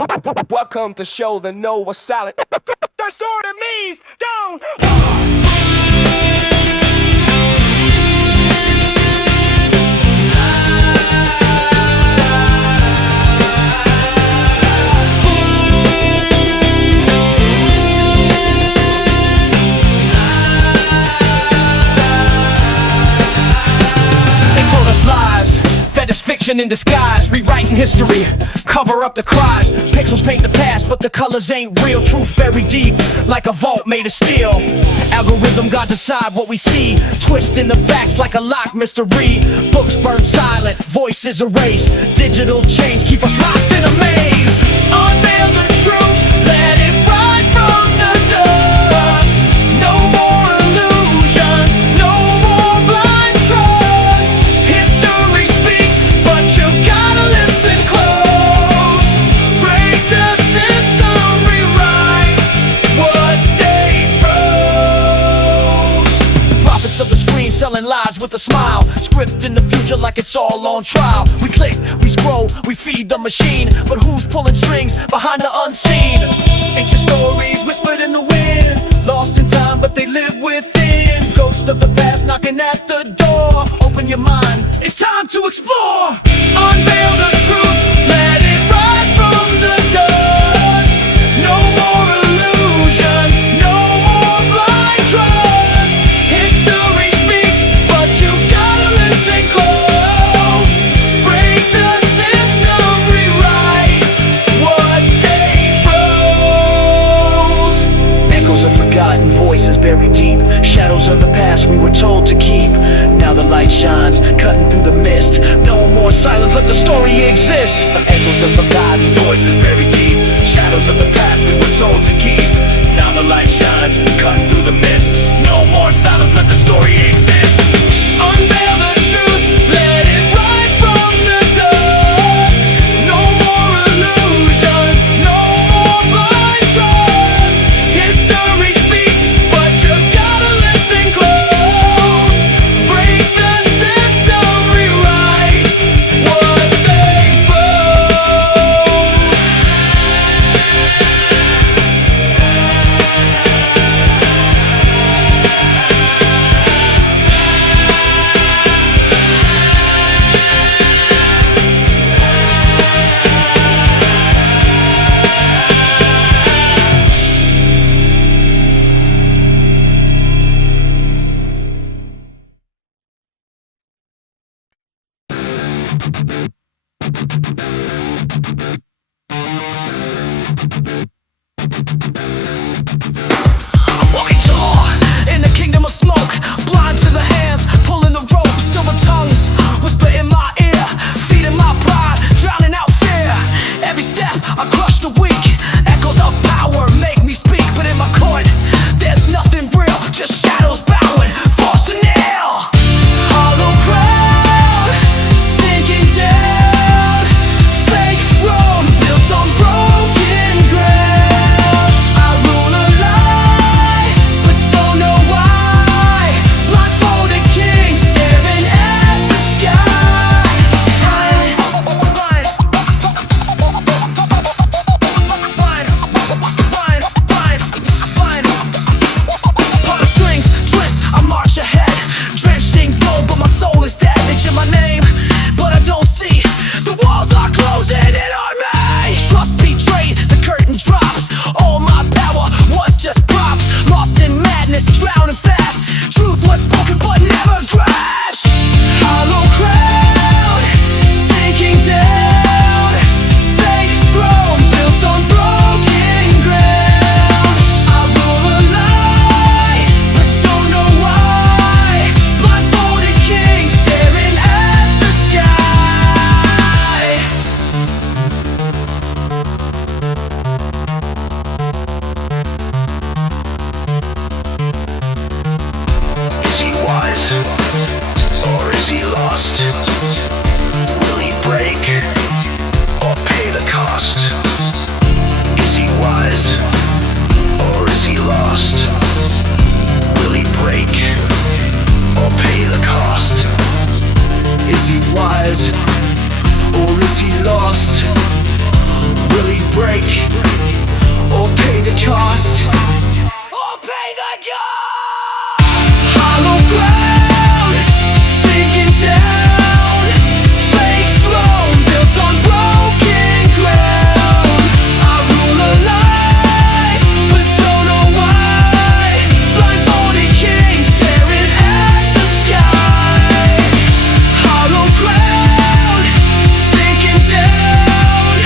Welcome to show the Noah salad. That sort of means down. They told us lies, fed us fiction in disguise, rewriting history, cover up the cries. Pixels paint the past, but the colors ain't real. Truth buried deep, like a vault made of steel. Algorithm got decide what we see, twisting the facts like a locked mystery. Books burn silent, voices erased. Digital chains keep us locked in a maze. Unveil the truth, let it rise from the dust. No more illusions, no more blind trust. History speaks, but you gotta listen close. Break the system, rewrite what they froze. Prophets of the screen selling lies with a smile, scripting the future like it's all on trial. We click, we scroll, we feed the machine, but who's pulling strings behind the unseen? Ancient stories whispered in the wind, lost in time but they live within. Ghost of the past knocking at the door. Open your mind, it's time to explore. Unveil the truth, let it rise from the dust. No more illusions, no more blind trust. History speaks, but you gotta listen close. Break the system, rewrite what they froze. Echoes of forgotten voices buried deep, shadows of the past we were told to keep. Now the light shines, cutting through the mist. No more silence, let the story exist. Echoes of forgotten voices buried deep, shadows of the past we were told to keep. Now the light shines, cutting through the mist. No more silence, let the story exist. Unveil the truth, let it rise from the dust. No more illusions, no more blind trust. History speaks, but you gotta listen close. Break the system, rewrite what they froze. break or pay the cost. Or pay the cost. Hollow ground, sinking down, fake throne built on broken ground. I rule a lie, but don't know why. Blindfolded king staring at the sky. Hollow ground, sinking down,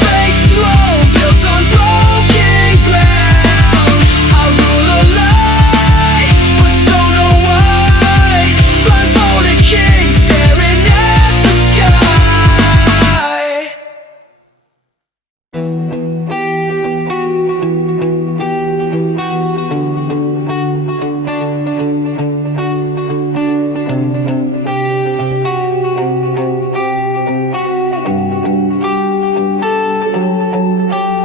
fake throne built on broken ground. I rule a lie, but don't know why. Blindfolded king staring at the sky.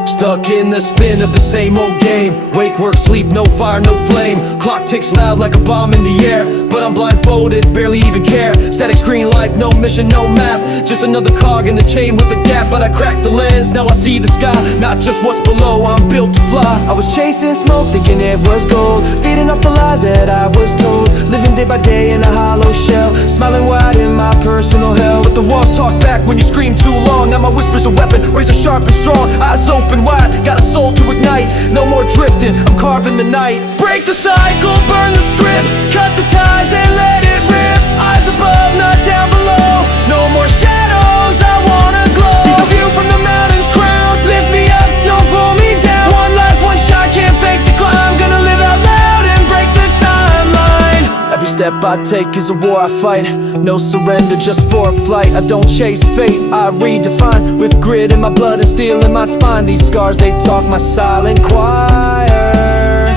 Stuck in the spin of the same old game. Wake, work, sleep, no fire, no flame. Clock ticks loud like a bomb in the air, but I'm blindfolded, barely even care. Static screen life, no mission, no map. Just another cog in the chain with a gap. But I cracked the lens, now I see the sky, not just what's below. I'm built to fly. I was chasing smoke, thinking it was gold, feeding off the lies that I was told. Living day by day in a hollow shell, smiling wide in my personal hell. But the walls talk back when you scream too long. Now my whisper's a weapon, razor sharp and strong. Eyes open wide, got a soul to ignite. No more drifting, I'm carving the night. Break the cycle, burn the script, cut the ties and let it rip. Eyes above, not down below. No more shadows, I wanna glow. See the view from the mountain's crown. Lift me up, don't pull me down. One life, one shot, can't fake the climb. Gonna live out loud and break the timeline. Every step I take is a war I fight. No surrender, just for a flight. I don't chase fate, I redefine. With grit in my blood and steel in my spine. These scars, they talk my silent choir,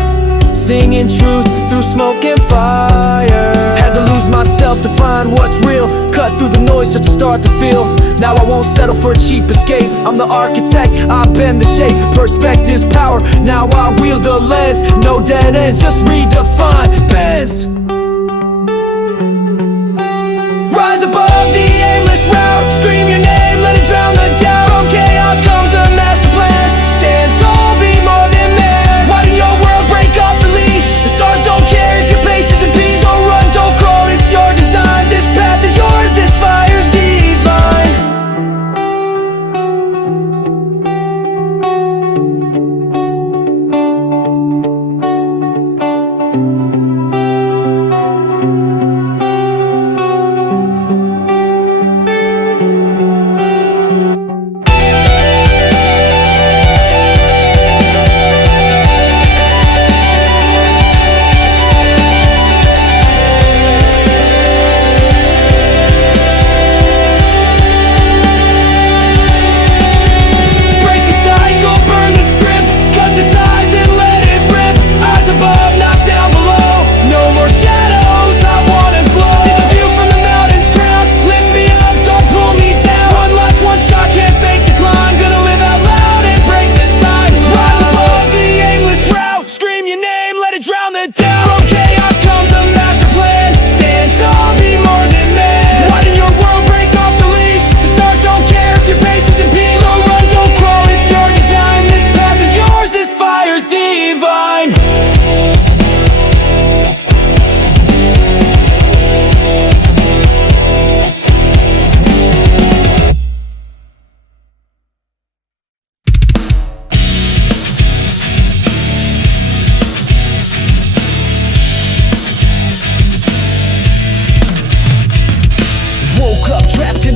singing truth through smoke and fire. Had to lose myself to find what's real. Cut through the noise just to start to feel. Now I won't settle for a cheap escape. I'm the architect, I bend the shape. Perspective's power, now I wield the lens. No dead ends, just redefine. Bends. Rise above the aimless route. Scream your name, let it drown the doubt. From chaos comes the master plan. Stand tall, be more than man. Widen your world, break off the leash. The stars don't care if your pace isn't peace. Don't run, don't crawl, it's your design. This path is yours, this fire's divine.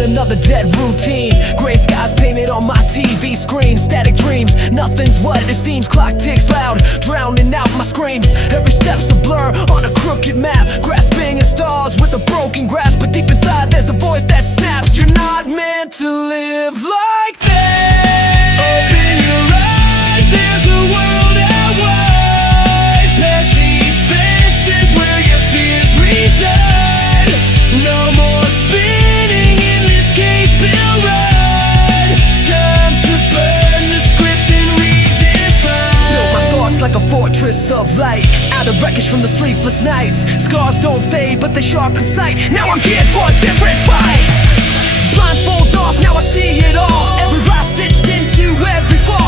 Another dead routine. Gray skies painted on my TV screen. Static dreams, nothing's what it seems. Clock ticks loud, drowning out my screams. Every step's a blur on a crooked map. Grasping at stars with a broken grasp. But deep inside there's a voice that snaps. You're not meant to live like that. Open your eyes, there's a world out wide. Past these fences where your fears reside. No more spinning in this cage built right. Time to burn the script and redefine. Built my thoughts like a fortress of light. Out of wreckage from the sleepless nights. Scars don't fade but they sharpen sight. Now I'm geared for a different fight. Blindfold off, now I see it all. Every rise stitched into every fall.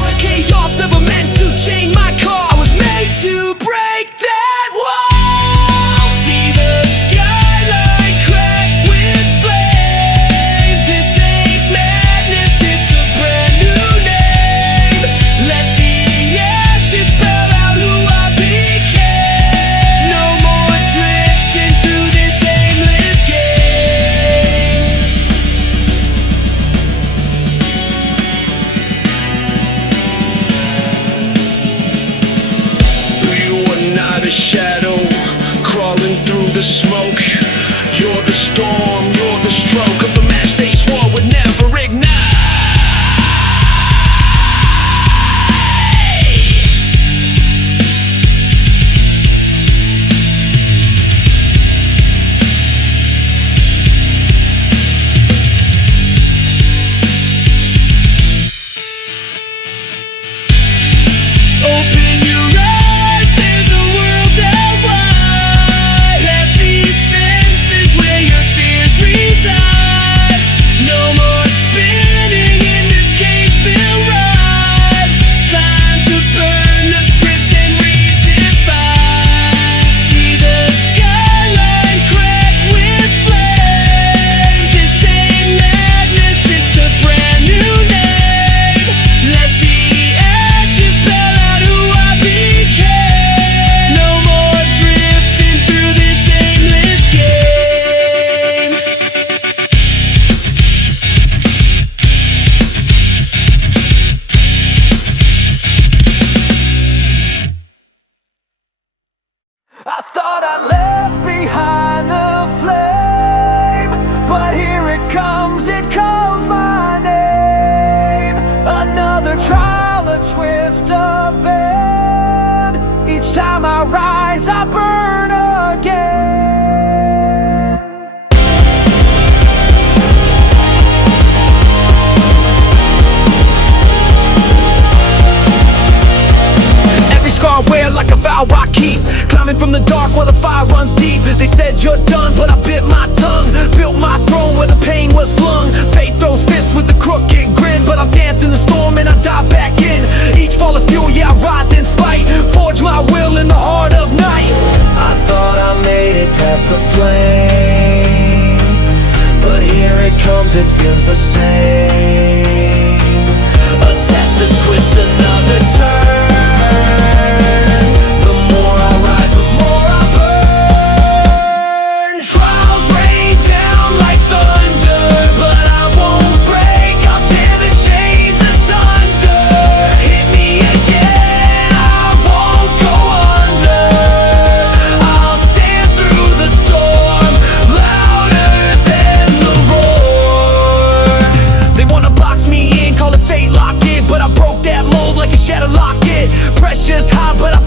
shadow, crawling through the smoke. You're the storm, you're the stroke of the match they swore would never ignite. Open your eyes, there's a world out wide. Past these fences where your fears reside. No more spinning in this cage-built ride. Time to burn the script and redefine. See the skyline crack with flame. This ain't madness, it's a brand new name. Let the ashes spell out who I became. No more drifting through this aimless game. I thought I left behind the flame, but here it comes, it calls my name. Another trial, a twist, a bend. Each time I rise, I burn again. Every scar I wear like a vow I keep. Climbing from the dark while the fire runs deep. They said you're done, but I bit my tongue. Built my throne where the pain was flung. Fate throws fists with a crooked grin, but I'm dancing the storm and I dive back in. Each fall of fuel, yeah, I rise in spite. Forge my will in the heart of night. I thought I made it past the flame, but here it comes, it feels the same. A test, a twist, another turn. The more I rise, the more I burn. Trials rain down like thunder, but I won't break, I'll tear the chains asunder. Hit me again, I won't go under. I'll stand through the storm, louder than the roar. They wanna box me in, call it fate, locked in, but I broke that mold like a shadow locket. Pressure's high, but I